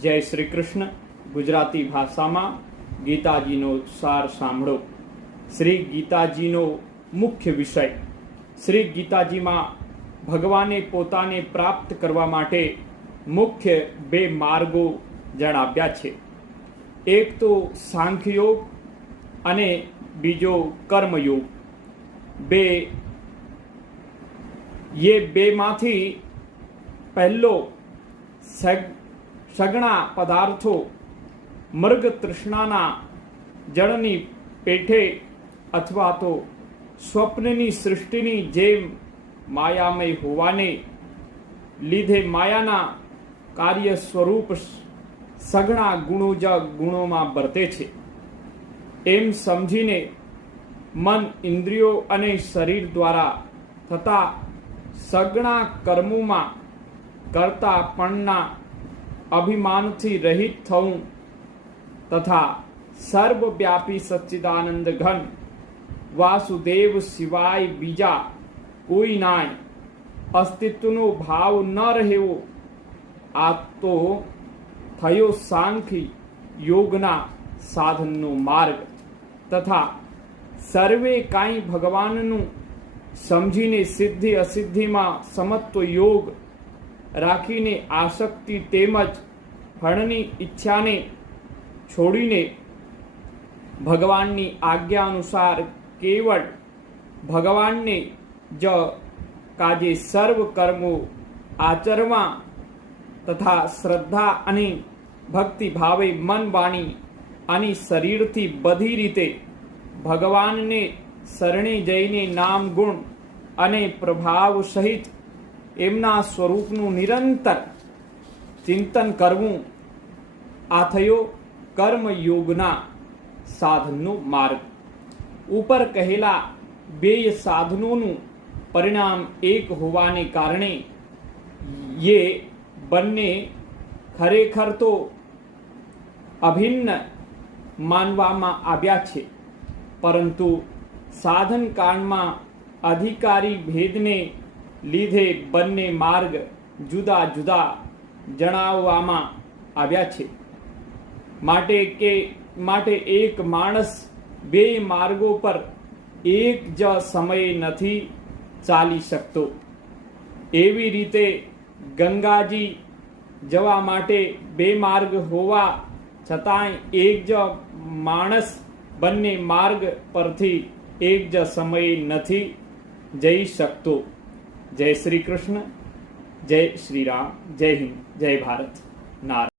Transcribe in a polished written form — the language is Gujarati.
જય શ્રી કૃષ્ણ. ગુજરાતી ભાષામાં ગીતાજીનો સાર સાંભળો. શ્રી ગીતાજીનો મુખ્ય વિષય. શ્રી ગીતાજીમાં ભગવાને પોતાને પ્રાપ્ત કરવા માટે મુખ્ય બે માર્ગો જણાવ્યા છે. એક તો સાંખ્યયોગ અને બીજો કર્મયોગ. બેમાંથી પહેલો સગણા પદાર્થો મૃગ તૃષ્ણાના જળની પેઠે અથવા તો સ્વપ્નની સૃષ્ટિની જેમ માયામય હોવાને લીધે માયાના કાર્ય સ્વરૂપ સઘળા ગુણો જ ગુણોમાં વર્તે છે એમ સમજીને મન, ઇન્દ્રિયો અને શરીર દ્વારા થતા સઘળા કર્મોમાં કર્તાપણના અભિમાનથી રહિત થવું તથા સર્વવ્યાપી સચ્ચિદાનંદ ઘન વાસુદેવ સિવાય બીજા કોઈ નાય અસ્તિત્વનો ભાવ ન રહેવો, આ તો થયો સાંખ્ય યોગના સાધનનો માર્ગ. તથા સર્વે કાંઈ ભગવાનનું સમજીને સિદ્ધિ અસિદ્ધિમાં સમત્વ યોગ રાખીને આસક્તિ તેમજ ફળની ઈચ્છાને છોડીને ભગવાનની આજ્ઞા અનુસાર કેવળ ભગવાનને જ કાજે સર્વ કર્મો આચરવા તથા શ્રદ્ધા અને ભક્તિ ભાવે મન, વાણી અને શરીરથી બધી રીતે ભગવાનને શરણે જઈને નામ, ગુણ અને પ્રભાવ સહિત એમના સ્વરૂપનું નિરંતર ચિંતન કરવું, આ થયો કર્મયોગના સાધનનો માર્ગ. ઉપર કહેલા બે સાધનોનું પરિણામ એક હોવાને કારણે એ બંને ખરેખર તો અભિન્ન માનવામાં આવ્યા છે, પરંતુ સાધન કાળમાં અધિકારી ભેદને લીધે બંને માર્ગ જુદા જુદા જણાવવામાં આવ્યા છે. માટે એક માણસ બે માર્ગો પર એક જ સમયે નથી ચાલી શકતો. એવી રીતે ગંગાજી જવા માટે બે માર્ગ હોવા છતાંય એક જ માણસ બંને માર્ગ પરથી એક જ સમયે નથી જઈ શકતો. જય શ્રી કૃષ્ણ, જય શ્રી રામ, જય હિન્દ, જય ભારત. નારાયણ.